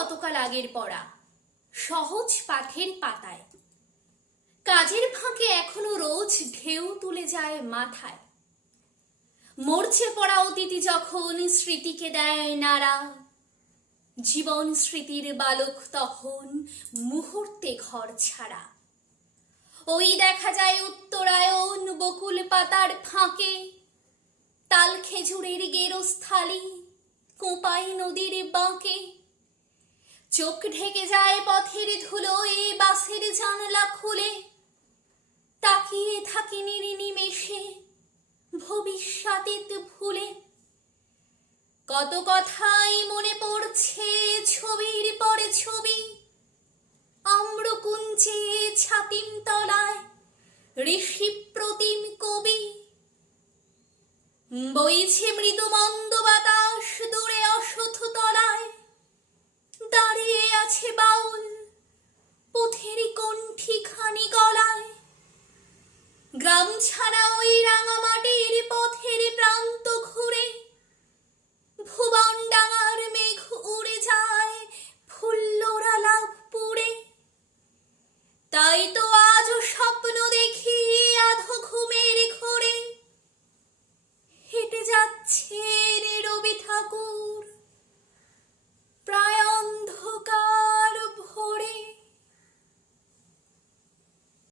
কতকাল আগের পড়া, সহজ পাঠের পাতায়। কাজের ফাঁকে এখনো রোজ ঢেউ তুলে যায় মাথায়। মরছে পড়া অতীতি যখন স্মৃতিকে দেয় নাড়া, জীবন স্মৃতির বালক তখন মুহূর্তে ঘর ছাড়া। ওই দেখা যায় উত্তরায়ণ বকুল পাতার ফাঁকে, তাল খেজুরের গেরস্থালি কোপাই নদীর বাঁকে। চোখ ঢেকে যায় পথের ধুলোয় বাসের জানলা খুলে, তাকিয়ে থাকি নির্নিমেষে ভবিষ্যতে ভুলে। কত কথাই মনে পড়ছে ছবির পরে ছবি, আম্রকুঞ্জে ছাতিম তলায় ঋষি প্রতিম কবি। বইছে মৃদু মন্দ বাতাস দূরে অসথ তলায়, দাঁড়িয়ে আছে বাউল পথের কণ্ঠী খানি গলায়। গ্রাম ছাড়া ওই রাঙা মাটির পথের প্রান্ত ঘুরে, ভুবন ডাঙার মেঘ উড়ে যায় ফুল্লরা লাভপুরে। তাই তো আজও স্বপ্ন দেখি আধো ঘুমের ঘোরে, হেঁটে যাচ্ছে রবি ঠাকুর